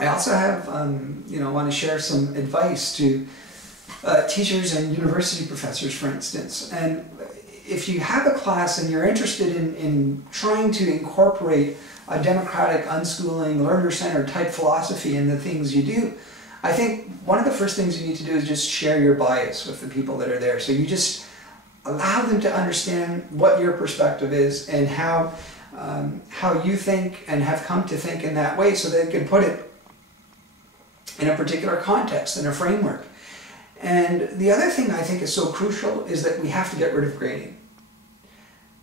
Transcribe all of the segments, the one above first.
I also have, want to share some advice to teachers and university professors, for instance. And if you have a class and you're interested in trying to incorporate a democratic, unschooling, learner-centered type philosophy in the things you do, I think one of the first things you need to do is just share your bias with the people that are there. So you just allow them to understand what your perspective is and how you think and have come to think in that way, so they can put it in a particular context, in a framework. And the other thing I think is so crucial is that we have to get rid of grading.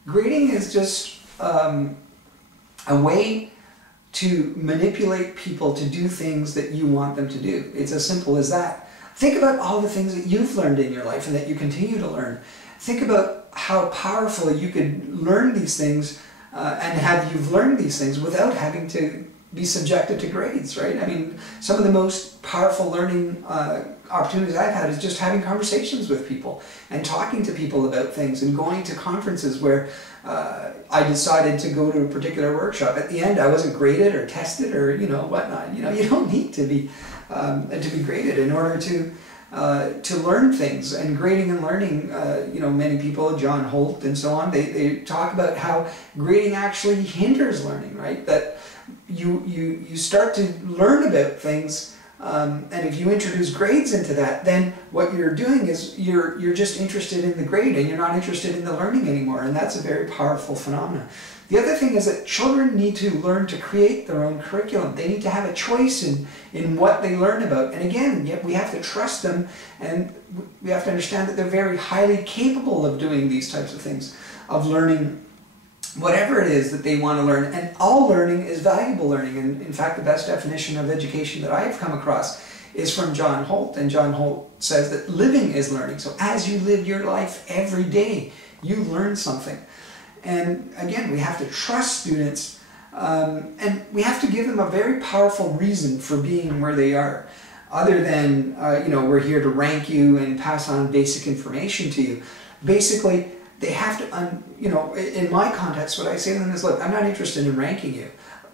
Grading is just a way to manipulate people to do things that you want them to do. It's as simple as that. Think about all the things that you've learned in your life and that you continue to learn. Think about how powerful you could learn these things and have you've learned these things without having to be subjected to grades, right? I mean, some of the most powerful learning opportunities I've had is just having conversations with people and talking to people about things and going to conferences where I decided to go to a particular workshop. At the end, I wasn't graded or tested or whatnot. You don't need to be graded in order to learn things. And grading and learning, many people, John Holt and so on, they talk about how grading actually hinders learning, right? That you start to learn about things, and if you introduce grades into that, then what you're doing is you're just interested in the grade and you're not interested in the learning anymore, and that's a very powerful phenomenon. The other thing is that children need to learn to create their own curriculum. They need to have a choice in what they learn about. And again, we have to trust them, and we have to understand that they're very highly capable of doing these types of things, of learning whatever it is that they want to learn. And all learning is valuable learning. And in fact, the best definition of education that I've come across is from John Holt. And John Holt says that living is learning. So as you live your life every day, you learn something. And again, we have to trust students, and we have to give them a very powerful reason for being where they are, other than, we're here to rank you and pass on basic information to you. Basically, they have to, in my context, what I say to them is, look, I'm not interested in ranking you.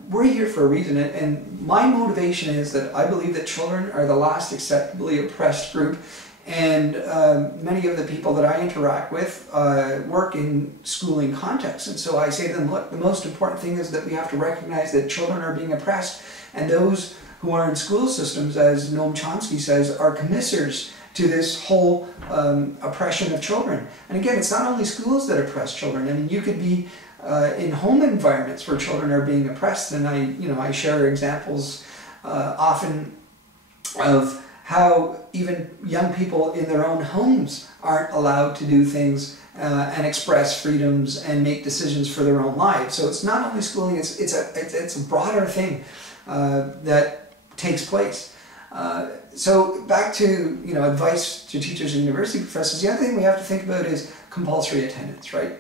We're here for a reason, and my motivation is that I believe that children are the last acceptably oppressed group, and many of the people that I interact with work in schooling contexts. And so I say to them, look, the most important thing is that we have to recognize that children are being oppressed, and those who are in school systems, as Noam Chomsky says, are commissars to this whole oppression of children. And again, it's not only schools that oppress children. I mean, you could be in home environments where children are being oppressed, and I share examples often of how even young people in their own homes aren't allowed to do things and express freedoms and make decisions for their own lives. So it's not only schooling; it's a broader thing that takes place. So back to advice to teachers and university professors. The other thing we have to think about is compulsory attendance, right?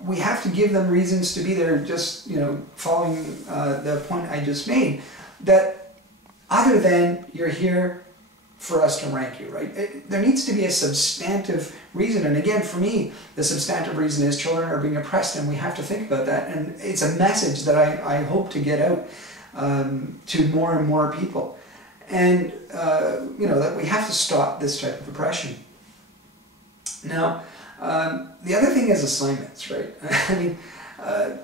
We have to give them reasons to be there. Just following the point I just made, that other than you're here for us to rank you, right? There needs to be a substantive reason. And again, for me, the substantive reason is children are being oppressed, and we have to think about that. And it's a message that I hope to get out to more and more people. And, that we have to stop this type of oppression. Now, the other thing is assignments, right? I mean,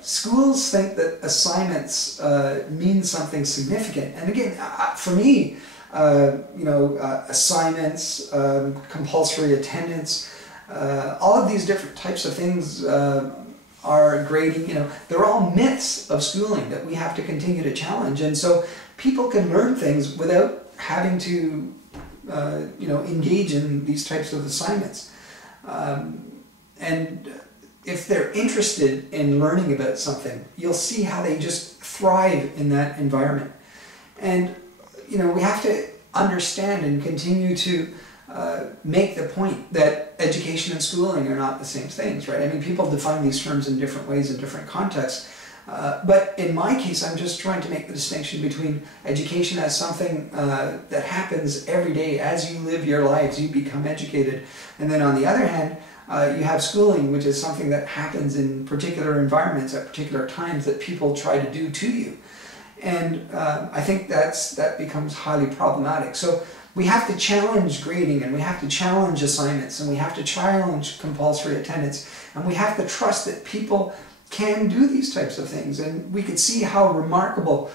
schools think that assignments mean something significant. And again, for me, assignments, compulsory attendance, all of these different types of things are grading, they're all myths of schooling that we have to continue to challenge. And so people can learn things without having to, engage in these types of assignments. And if they're interested in learning about something, you'll see how they just thrive in that environment. And we have to understand and continue to make the point that education and schooling are not the same things, right? I mean, people define these terms in different ways in different contexts. But in my case, I'm just trying to make the distinction between education as something that happens every day. As you live your lives, you become educated. And then on the other hand, you have schooling, which is something that happens in particular environments at particular times that people try to do to you. And I think that becomes highly problematic. So we have to challenge grading, and we have to challenge assignments, and we have to challenge compulsory attendance, and we have to trust that people can do these types of things. And we could see how remarkable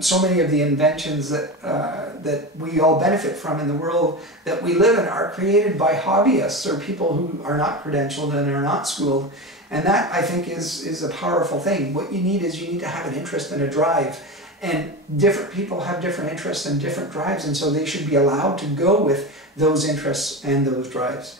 so many of the inventions that we all benefit from in the world that we live in are created by hobbyists or people who are not credentialed and are not schooled. And that, I think, is a powerful thing. What you need is you need to have an interest and a drive. And different people have different interests and different drives, and so they should be allowed to go with those interests and those drives.